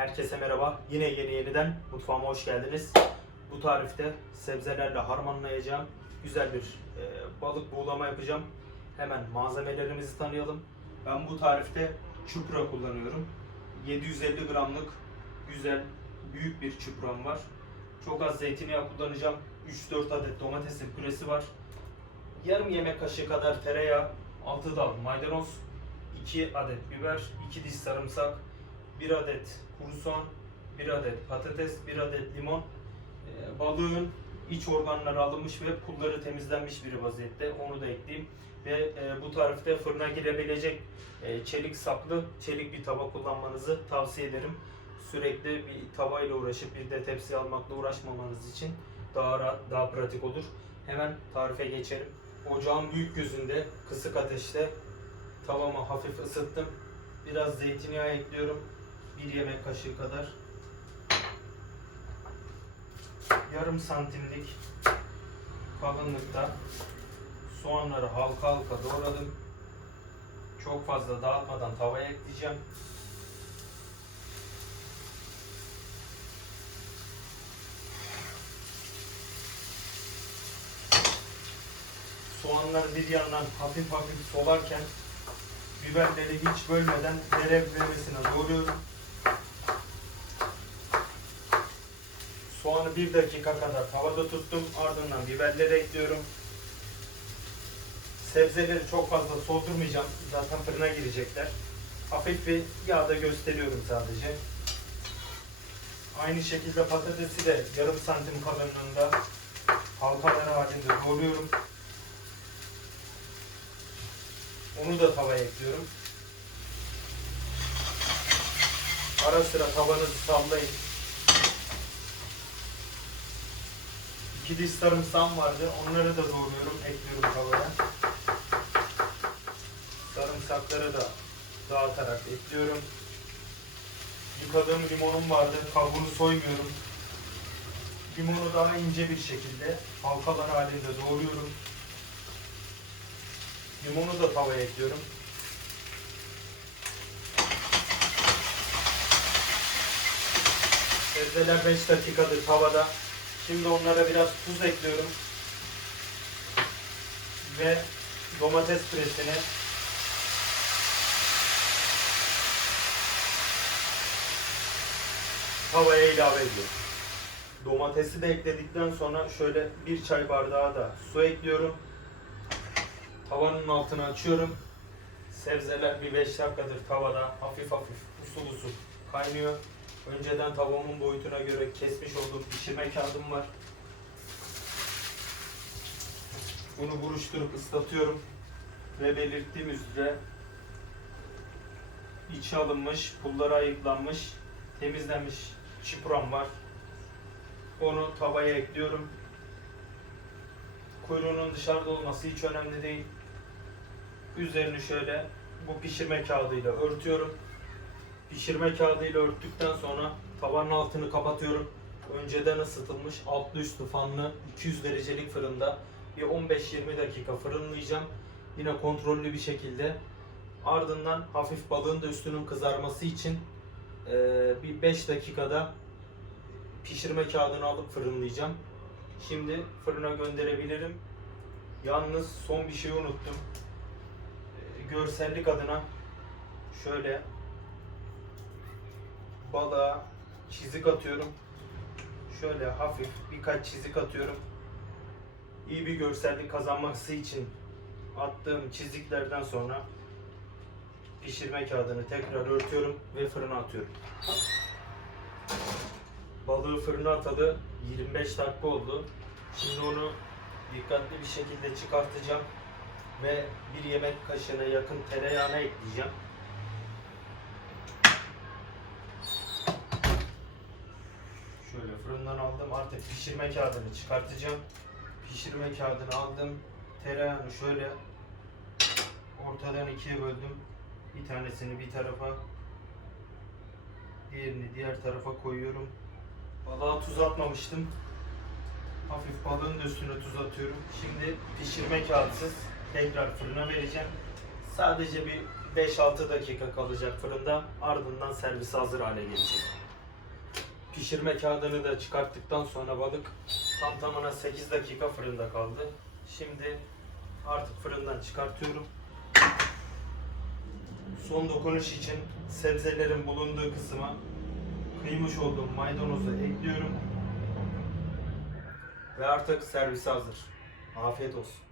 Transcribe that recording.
Herkese merhaba. Yine yeni yeniden mutfağıma hoş geldiniz. Bu tarifte sebzelerle harmanlayacağım güzel bir e, balık buğulama yapacağım. Hemen malzemelerimizi tanıyalım. Ben bu tarifte çupra kullanıyorum. 750 gramlık güzel büyük bir çupram var. Çok az zeytinyağı kullanacağım. 3-4 adet domatesin püresi var. Yarım yemek kaşığı kadar tereyağı, 6 dal maydanoz, 2 adet biber, 2 diş sarımsak, 1 adet kuru soğan, 1 adet patates, 1 adet limon. Ee, balığın iç organları alınmış ve pulları temizlenmiş bir vaziyette. Onu da ekleyeyim. Ve e, bu tarifte fırına girebilecek e, çelik saplı, çelik bir tava kullanmanızı tavsiye ederim. Sürekli bir tavayla uğraşıp bir de tepsi almakla uğraşmamanız için daha rahat, daha pratik olur. Hemen tarife geçelim. Ocağın büyük gözünde kısık ateşte tavamı hafif ısıttım. Biraz zeytinyağı ekliyorum. Bir yemek kaşığı kadar. Yarım santimlik kalınlıkta soğanları halka halka doğradım. Çok fazla dağıtmadan tavaya ekleyeceğim. Soğanlar bir yandan hafif hafif solarken biberleri hiç bölmeden dere bibermesine doğruyorum. Soğanı bir dakika kadar tavada tuttum. Ardından biberleri ekliyorum. Sebzeleri çok fazla soğuturmayacağım. Zaten fırına girecekler. Hafif bir yağda gösteriyorum sadece. Aynı şekilde patatesi de yarım santim kalınlığında halkalar halinde doğruyorum. Onu da tavaya ekliyorum. Ara sıra tavanızı sallayın. Diş sarımsağım vardı. Onları da doğruyorum, ekliyorum tavaya. Sarımsakları da dağıtarak ekliyorum. Yıkadığım limonum vardı. Kabuğunu soymuyorum. Limonu daha ince bir şekilde halkalar halinde doğruyorum. Limonu da tavaya ekliyorum. Sebzeler 5 dakikadır tavada. Şimdi onlara biraz tuz ekliyorum. Ve domates püresini tavaya ilave ediyorum. Domatesi de ekledikten sonra şöyle bir çay bardağı da su ekliyorum. Tavanın altını açıyorum. Sebzeler bir 5 dakikadır tavada hafif hafif usul usul kaynıyor. Önceden tavamın boyutuna göre kesmiş olduğum pişirme kağıdım var. Bunu buruşturup ıslatıyorum. Ve belirttiğim üzere içi alınmış, pulları ayıklanmış, temizlenmiş çipuram var. Onu tavaya ekliyorum. Kuyruğunun dışarıda olması hiç önemli değil. Üzerini şöyle bu pişirme kağıdıyla örtüyorum. Pişirme kağıdıyla örttükten sonra tavanın altını kapatıyorum. Önceden ısıtılmış altlı üstlü fanlı 200 derecelik fırında bir 15-20 dakika fırınlayacağım. Yine kontrollü bir şekilde. Ardından hafif balığın da üstünün kızarması için eee, bir 5 dakikada pişirme kağıdını alıp fırınlayacağım. Şimdi fırına gönderebilirim. Yalnız son bir şey unuttum. Ee, Görsellik adına şöyle balığa çizik atıyorum. Şöyle hafif birkaç çizik atıyorum. İyi bir görsellik kazanması için attığım çiziklerden sonra pişirme kağıdını tekrar örtüyorum ve fırına atıyorum. Balığı fırına atalı 25 dakika oldu. Şimdi onu dikkatli bir şekilde çıkartacağım ve bir yemek kaşığına yakın tereyağına ekleyeceğim. Şöyle fırından aldım. Artık pişirme kağıdını çıkartacağım. Pişirme kağıdını aldım. Tereyağını şöyle ortadan ikiye böldüm. Bir tanesini bir tarafa, diğerini diğer tarafa koyuyorum. Balığa tuz atmamıştım. Hafif balığın da üstüne tuz atıyorum. Şimdi pişirme kağıtsız tekrar fırına vereceğim. Sadece bir 5-6 dakika kalacak fırında. Ardından servise hazır hale gelecek. Pişirme kağıdını da çıkarttıktan sonra balık tam tamına 8 dakika fırında kaldı. Şimdi artık fırından çıkartıyorum. Son dokunuş için sebzelerin bulunduğu kısma kıymış olduğum maydanozu ekliyorum. Ve artık servise hazır. Afiyet olsun.